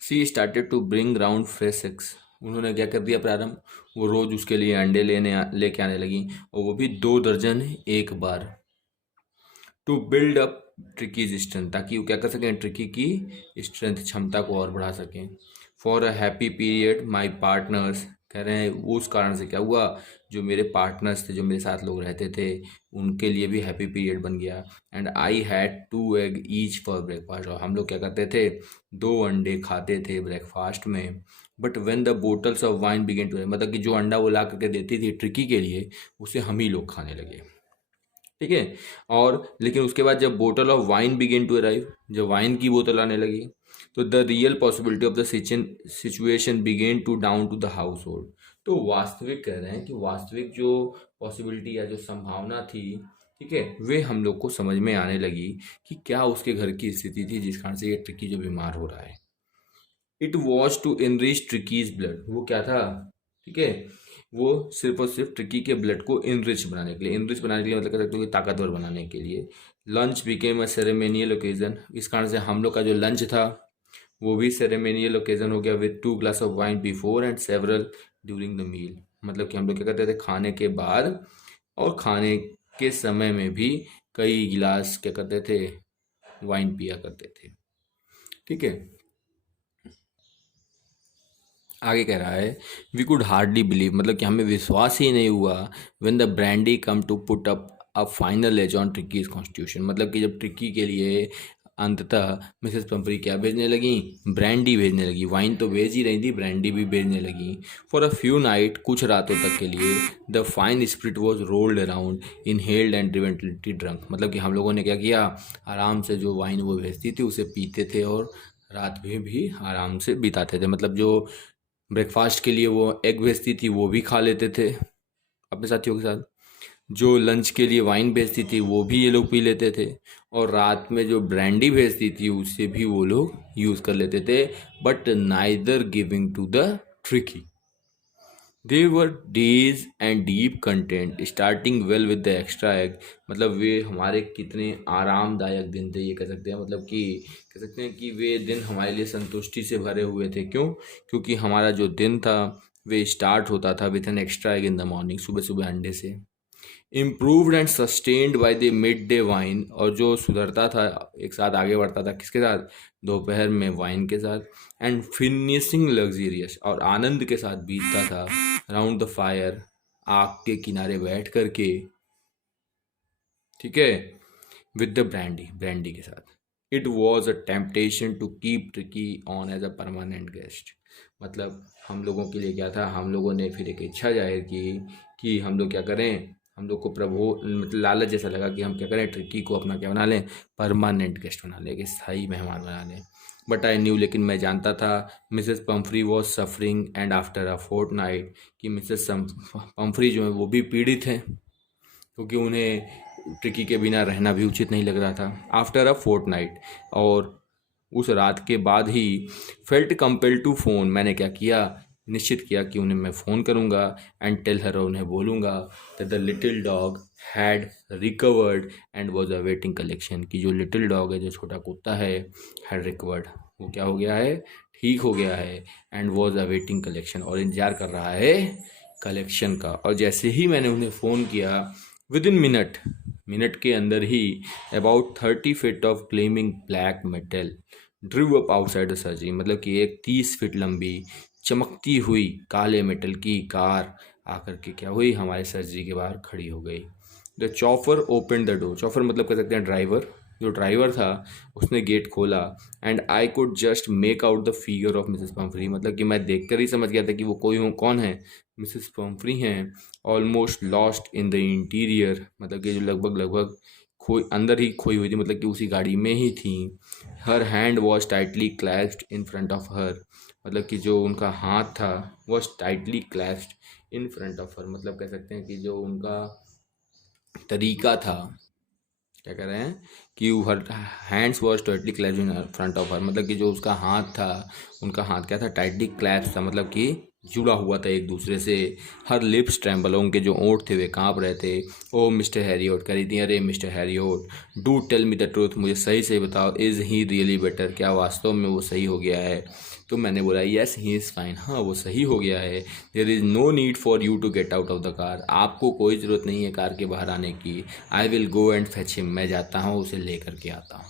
She started to bring round fresh eggs, उन्होंने क्या कर दिया प्रारंभ, वो रोज़ उसके लिए अंडे लेके आने लगी, और वो भी 2 दर्जन एक बार। To build up Tricki's strength, ताकि वो क्या कर सकें, ट्रिकी की स्ट्रेंथ, क्षमता को और बढ़ा सकें। For a happy period my partners, कह रहे हैं उस कारण से क्या हुआ, जो मेरे पार्टनर्स थे, जो मेरे साथ लोग रहते थे, उनके लिए भी हैप्पी पीरियड बन गया। And I had 2 egg each for breakfast, और हम लोग क्या करते थे, 2 अंडे खाते थे ब्रेकफास्ट में। But when the bottles of wine began to, मतलब कि जो अंडा वो ला करके देती थी ट्रिकी के लिए, उसे हम ही लोग खाने लगे, ठीक है। और लेकिन उसके बाद जब बोतल of wine began to arrive, जब वाइन की बोतल आने लगी, तो the real possibility of the situation began to down to the household, तो वास्तविक कह रहे हैं कि वास्तविक जो पॉसिबिलिटी या जो संभावना थी, ठीक है, वे हम लोग को समझ में आने लगी कि क्या उसके घर की स्थिति थी जिस कारण से ये ट्रिकी जो बीमार हो रहा है। It was to enrich Tricki's blood, वो क्या था, ठीक है, वो सिर्फ और सिर्फ ट्रिकी के ब्लड को इनरिच बनाने के लिए, इनरिच बनाने के लिए मतलब कह सकते हो कि ताकतवर बनाने के लिए। Lunch became a ceremonial occasion, इस कारण से हम लोग का जो लंच था वो भी सेरेमोनियल ओकेजन हो गया, with 2 glass of wine before and several during the meal, मतलब कि हम लोग क्या करते थे, खाने के बाद और खाने के समय में भी कई गिलास क्या करते थे, वाइन पिया करते थे, ठीक है। आगे कह रहा है, वी कुड हार्डली बिलीव, मतलब कि हमें विश्वास ही नहीं हुआ, when the brandy come to put up a final edge on Tricki's constitution, मतलब कि जब ट्रिकी के लिए अंततः मिसेस पंपरी क्या भेजने लगी, ब्रांडी भेजने लगी, वाइन तो भेज ही रही थी, ब्रांडी भी भेजने लगी। फॉर अ फ्यू नाइट, कुछ रातों तक के लिए, the fine spirit was rolled around, inhaled and reverently drunk, मतलब कि हम लोगों ने क्या किया, आराम से जो वाइन वो भेजती थी उसे पीते थे, और रात में भी आराम से बिताते थे, मतलब जो ब्रेकफास्ट के लिए वो एग भेजती थी वो भी खा लेते थे अपने साथियों के साथ, जो लंच के लिए वाइन भेजती थी वो भी ये लोग पी लेते थे, और रात में जो ब्रांडी भेजती थी उससे भी वो लोग यूज़ कर लेते थे, but neither giving to the Tricki. There were days and deep content starting well with the extra egg, मतलब वे हमारे कितने आरामदायक दिन थे, ये कह सकते हैं, मतलब कि कह सकते हैं कि वे दिन हमारे लिए संतुष्टि से भरे हुए थे। क्यों, क्योंकि हमारा जो दिन था वे स्टार्ट होता था with an extra egg in the morning, सुबह सुबह अंडे से। Improved and sustained by the mid day wine, और जो सुधरता था, एक साथ आगे बढ़ता था, किसके साथ, दोपहर में वाइन के साथ। एंड फिनिशिंग लग्जीरियस, और आनंद के साथ बीतता था, राउंड द फायर, आग के किनारे बैठ करके, ठीक है, विद द ब्रांडी, ब्रांडी के साथ। It was a temptation to keep Tricki on as a permanent guest, मतलब हम लोगों के लिए क्या था, हम लोगों ने फिर एक इच्छा जाहिर की कि हम लोग क्या करें, हम लोग को प्रभु मतलब लालच जैसा लगा कि हम क्या करें, ट्रिकी को अपना क्या बना लें, परमानेंट गेस्ट बना लें, कि स्थायी मेहमान बना लें। बट आई न्यू, लेकिन मैं जानता था Mrs Pumphrey was suffering and after a fortnight कि मिसेस पम्फ्री जो है वो भी पीड़ित हैं, क्योंकि उन्हें ट्रिकी के बिना रहना भी उचित नहीं लग रहा था। आफ्टर अ फोर्टनाइट, और उस रात के बाद he felt compel to phone, मैंने क्या किया, निश्चित किया कि उन्हें मैं फ़ोन करूंगा एंड टेल हर, उन्हें बोलूंगा that the little dog had recovered and was awaiting collection, कि जो लिटिल डॉग है, जो छोटा कुत्ता है, हैड रिकवर्ड, वो क्या हो गया है, ठीक हो गया है, एंड वॉज अवेटिंग कलेक्शन, और इंतजार कर रहा है कलेक्शन का। और जैसे ही मैंने उन्हें फ़ोन किया, विद इन मिनट के अंदर ही about 30 feet of gleaming black metal drove up outside the surgery, मतलब कि एक 30 फीट लंबी चमकती हुई काले मेटल की कार आकर के क्या हुई, हमारे सर्जरी के बाहर खड़ी हो गई। द चॉफर ओपन द डोर, चॉफर मतलब कह सकते हैं ड्राइवर, जो ड्राइवर था उसने गेट खोला, and I could just make out the figure of Mrs Pomfrey, मतलब कि मैं देखकर ही समझ गया था कि वो कौन है, मिसेस पम्फ्री हैं, almost lost in the interior, मतलब कि जो लगभग लगभग खोई, अंदर ही खोई हुई थी, मतलब कि उसी गाड़ी में ही थी। Her hand was tightly clasped in front of her, मतलब कि जो उनका हाथ था was tightly clasped in front of her, मतलब कह सकते हैं कि जो उनका तरीका था, क्या कह रहे हैं कि her hands was tightly clapped in front of her, मतलब कि जो उसका हाथ था, उनका हाथ क्या था, टाइटली क्लैप्स था, मतलब कि जुड़ा हुआ था एक दूसरे से। हर लिप्स ट्रैम्बल, उनके जो ओंठ थे वे कांप रहे थे। ओ मिस्टर हैरियोट, कह रही थी, अरे Mr Herriot, do tell me the truth, मुझे सही से बताओ, इज़ ही रियली बेटर, क्या वास्तव में वो सही हो गया है। तो मैंने बोला येस ही इज़ फाइन, हाँ वो सही हो गया है। There is no need for you to get out of the car, आपको कोई ज़रूरत नहीं है कार के बाहर आने की। I will go and fetch him, मैं जाता हूँ उसे लेकर के आता हूँ।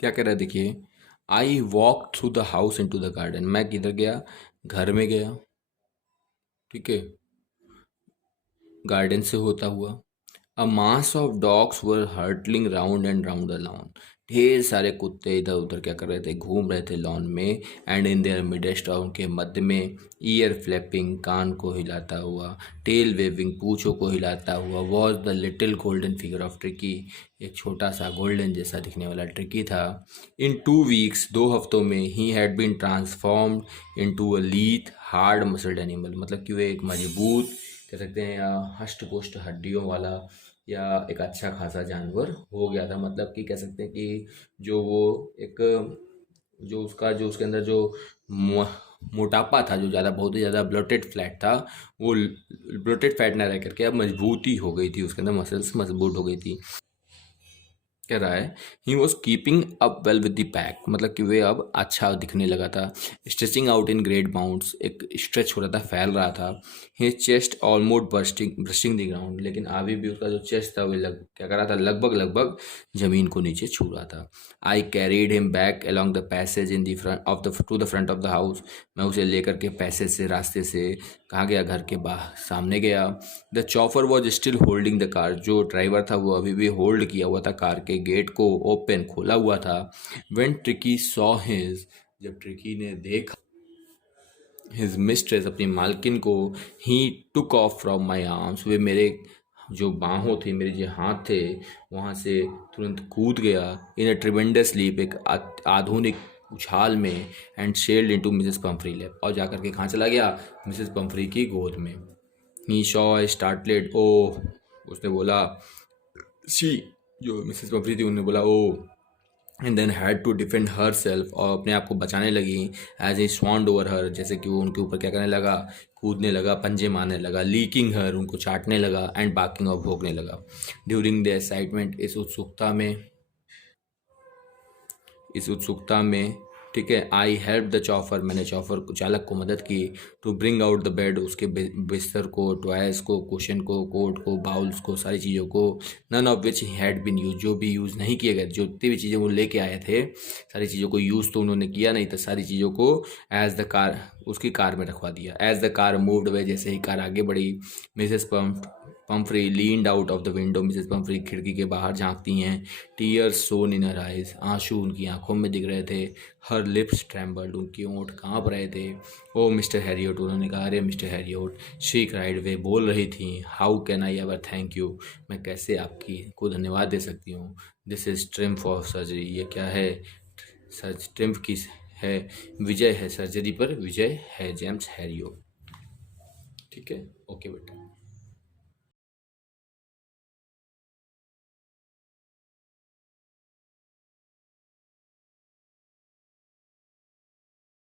क्या कह रहा है देखिए, I walk through the house into the garden, मैं किधर गया, घर में गया, ठीक है, गार्डन से होता हुआ। A mass of dogs were hurtling round and round the lawn, ढेर सारे कुत्ते इधर उधर क्या कर रहे थे, घूम रहे थे लॉन में। एंड इन देयर मिडेस्ट, उनके मध्य में, ईयर फ्लैपिंग, कान को हिलाता हुआ, टेल वेविंग, पूँछों को हिलाता हुआ, was the little golden figure of tricky, एक छोटा सा गोल्डन जैसा दिखने वाला ट्रिकी था। इन 2 वीक्स, 2 हफ्तों में, he had been transformed into a lithe hard muscled animal, मतलब कि वे एक मजबूत, कह सकते हैं, या हष्ट पुष्ट हड्डियों वाला, या एक अच्छा खासा जानवर हो गया था। मतलब कि कह सकते हैं कि जो वो एक, जो उसके अंदर जो मोटापा था, जो ज़्यादा, बहुत ही ज़्यादा ब्लोटेड फैट था, वो ब्लोटेड फैट ना रह करके अब मजबूती हो गई थी, उसके अंदर मसल्स मजबूत हो गई थी। कह रहा है he was keeping up well with the pack, मतलब कि वे अब अच्छा दिखने लगा था। Stretching out in great bounds, एक स्ट्रेच हो रहा था, फैल रहा था। His chest almost bursting the ground, लेकिन अभी भी उसका जो चेस्ट था वो क्या कर रहा था, लगभग लगभग जमीन को नीचे छू रहा था। आई carried him back along the passage in the front of the two the front of the house, मैं उसे लेकर के पैसेज से, रास्ते से कहाँ गया, घर के बाहर सामने गया। The chauffeur was still holding the car, जो ड्राइवर था वो अभी भी होल्ड किया हुआ था, कार के गेट को ओपन खोला हुआ था। व्हेन ट्रिकी सॉ हिज, जब ट्रिकी ने देखा हिज मिस्ट्रेस, अपनी मालकिन को, he took off from my arms, वे मेरे जो बाहों थे, मेरे जो हाथ थे, वहाँ से तुरंत कूद गया। इन अ ट्रिमेंडस लीप, एक आधुनिक उछाल में, and shelled into Mrs Pomfrey lap, और जाकर के कहाँ चला गया, मिसेस पम्फ्री की गोद में। ही शॉ स्टार्टलेड, ओ, उसने बोला, शी, जो मिसेस पम्फ्री थी, उन्होंने बोला oh, and then had to defend herself, और अपने आप को बचाने लगी। एज ए स्वॉन्ड ओवर हर, जैसे कि वो उनके ऊपर क्या करने लगा, कूदने लगा, पंजे मारने लगा। लीकिंग हर, उनको चाटने लगा। एंड बाकिंग, और भोंकने लगा। ड्यूरिंग द एक्साइटमेंट, इस उत्सुकता में, ठीक है, आई हेल्प द चॉफर, मैंने चॉफर को, चालक को मदद की। To bring out the bed, उसके बिस्तर को, टॉयज को, कुशन को, कोट को, बाउल्स को, सारी चीज़ों को। None of which had been use, जो भी यूज़ नहीं किए गए, जो जितनी भी चीज़ें वो लेके आए थे, सारी चीज़ों को यूज़ तो उन्होंने किया नहीं था, सारी चीज़ों को एज द कार, उसकी कार में रखवा दिया। As the car moved away, जैसे ही कार आगे बढ़ी, Mrs Pumphrey leaned out of the window, Mrs Pumphrey खिड़की के बाहर झांकती हैं। टीयर्स सोन इन हर आइज, आंसू उनकी आंखों में दिख रहे थे। हर लिप्स ट्रैम्बल्ड, उनकी ओंठ कांप रहे थे। ओ मिस्टर हैरियोट, उन्होंने कहा, अरे मिस्टर हैरियोट। शी क्राइड, वे बोल रही थी, how can I ever thank you, मैं कैसे आपकी को धन्यवाद दे सकती हूँ। This is triumph of surgery, ये क्या है, सर्च ट्रिम्फ की है, विजय है सर्जरी पर, विजय है जेम्स हैरियो। ठीक है, ओके बेटा।